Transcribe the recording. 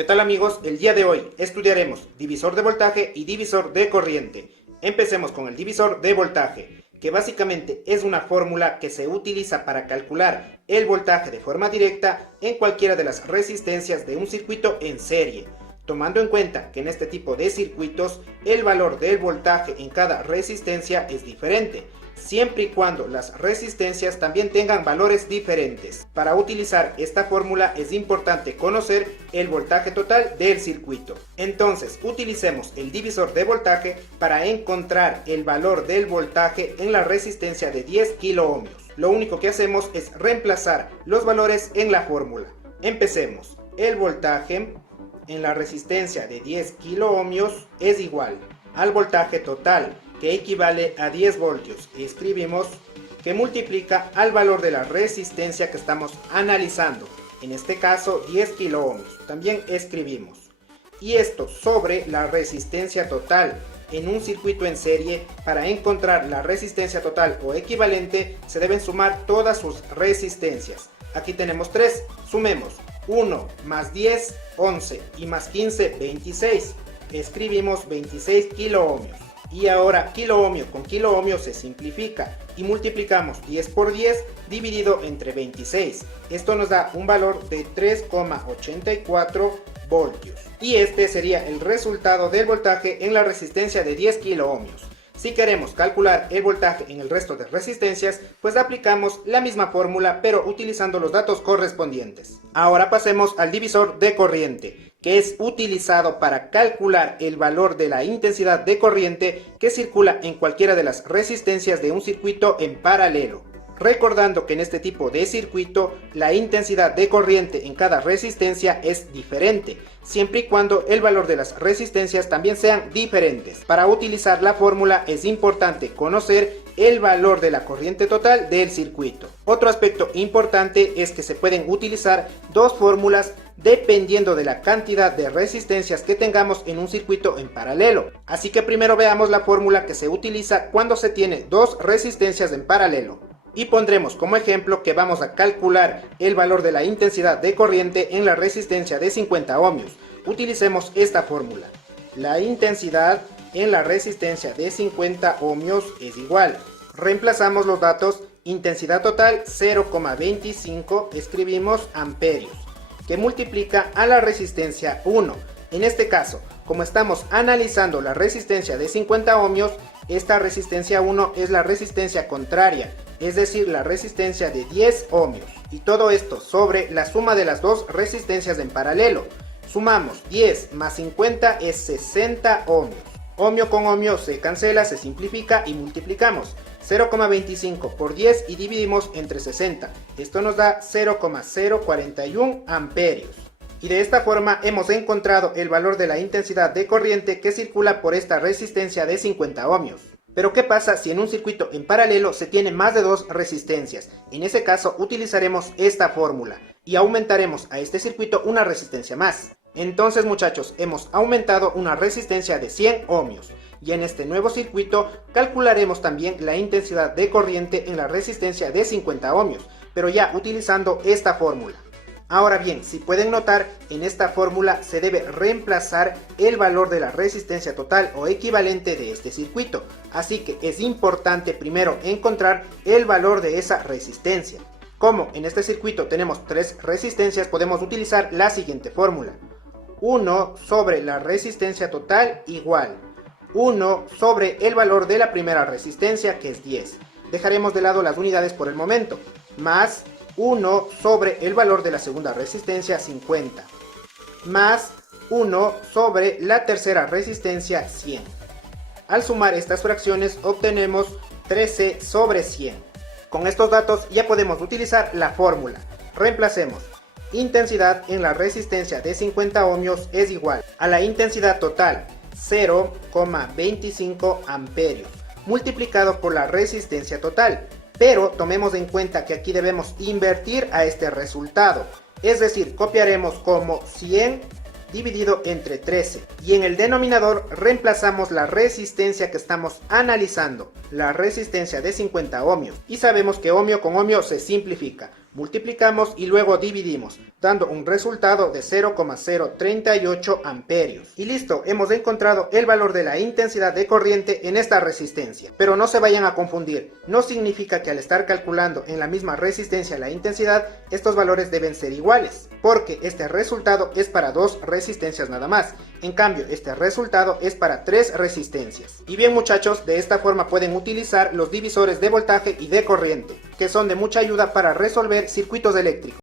¿Qué tal amigos? El día de hoy estudiaremos divisor de voltaje y divisor de corriente. Empecemos con el divisor de voltaje, que básicamente es una fórmula que se utiliza para calcular el voltaje de forma directa en cualquiera de las resistencias de un circuito en serie, tomando en cuenta que en este tipo de circuitos el valor del voltaje en cada resistencia es diferente, siempre y cuando las resistencias también tengan valores diferentes. Para utilizar esta fórmula es importante conocer el voltaje total del circuito. Entonces utilicemos el divisor de voltaje para encontrar el valor del voltaje en la resistencia de 10 kiloohmios. Lo único que hacemos es reemplazar los valores en la fórmula. Empecemos. El voltaje en la resistencia de 10 kiloohmios es igual al voltaje total, que equivale a 10 voltios, y escribimos que multiplica al valor de la resistencia que estamos analizando, en este caso 10 kiloohmios, también escribimos, y esto sobre la resistencia total. En un circuito en serie, para encontrar la resistencia total o equivalente, se deben sumar todas sus resistencias. Aquí tenemos 3, sumemos 1 más 10, 11, y más 15, 26, escribimos 26 kiloohmios. Y ahora kiloohmio con kiloohmio se simplifica y multiplicamos 10 por 10 dividido entre 26. Esto nos da un valor de 3,84 voltios. Y este sería el resultado del voltaje en la resistencia de 10 kiloohmios. Si queremos calcular el voltaje en el resto de resistencias, pues aplicamos la misma fórmula pero utilizando los datos correspondientes. Ahora pasemos al divisor de corriente, que es utilizado para calcular el valor de la intensidad de corriente que circula en cualquiera de las resistencias de un circuito en paralelo. Recordando que en este tipo de circuito la intensidad de corriente en cada resistencia es diferente, siempre y cuando el valor de las resistencias también sean diferentes. Para utilizar la fórmula es importante conocer el valor de la corriente total del circuito. Otro aspecto importante es que se pueden utilizar dos fórmulas dependiendo de la cantidad de resistencias que tengamos en un circuito en paralelo. Así que primero veamos la fórmula que se utiliza cuando se tiene dos resistencias en paralelo. Y pondremos como ejemplo que vamos a calcular el valor de la intensidad de corriente en la resistencia de 50 ohmios. Utilicemos esta fórmula. La intensidad en la resistencia de 50 ohmios es igual. Reemplazamos los datos: intensidad total 0,25, escribimos amperios, que multiplica a la resistencia 1. En este caso, como estamos analizando la resistencia de 50 ohmios, esta resistencia 1 es la resistencia contraria, es decir, la resistencia de 10 ohmios. Y todo esto sobre la suma de las dos resistencias en paralelo. Sumamos 10 más 50 es 60 ohmios. Ohmio con ohmio se cancela, se simplifica y multiplicamos 0,25 por 10 y dividimos entre 60. Esto nos da 0,041 amperios. Y de esta forma hemos encontrado el valor de la intensidad de corriente que circula por esta resistencia de 50 ohmios. Pero ¿qué pasa si en un circuito en paralelo se tiene más de dos resistencias? En ese caso utilizaremos esta fórmula y aumentaremos a este circuito una resistencia más. Entonces muchachos, hemos aumentado una resistencia de 100 ohmios. Y en este nuevo circuito calcularemos también la intensidad de corriente en la resistencia de 50 ohmios, pero ya utilizando esta fórmula. Ahora bien, si pueden notar, en esta fórmula se debe reemplazar el valor de la resistencia total o equivalente de este circuito. Así que es importante primero encontrar el valor de esa resistencia. Como en este circuito tenemos tres resistencias, podemos utilizar la siguiente fórmula. 1 sobre la resistencia total igual 1 sobre el valor de la primera resistencia, que es 10. Dejaremos de lado las unidades por el momento. Más 1 sobre el valor de la segunda resistencia, 50, más 1 sobre la tercera resistencia, 100. Al sumar estas fracciones obtenemos 13 sobre 100. Con estos datos ya podemos utilizar la fórmula. Reemplacemos. Intensidad en la resistencia de 50 ohmios es igual a la intensidad total, 0,25 amperios, multiplicado por la resistencia total. Pero tomemos en cuenta que aquí debemos invertir a este resultado, es decir, copiaremos como 100 dividido entre 13 y en el denominador reemplazamos la resistencia que estamos analizando, la resistencia de 50 ohmios, y sabemos que ohmio con ohmio se simplifica. multiplicamos y luego dividimos, dando un resultado de 0,038 amperios. Y listo, hemos encontrado el valor de la intensidad de corriente en esta resistencia. Pero no se vayan a confundir, no significa que al estar calculando en la misma resistencia la intensidad, estos valores deben ser iguales, porque este resultado es para 2 resistencias nada más. En cambio, este resultado es para 3 resistencias. Y bien muchachos, de esta forma pueden utilizar los divisores de voltaje y de corriente, que son de mucha ayuda para resolver circuitos eléctricos.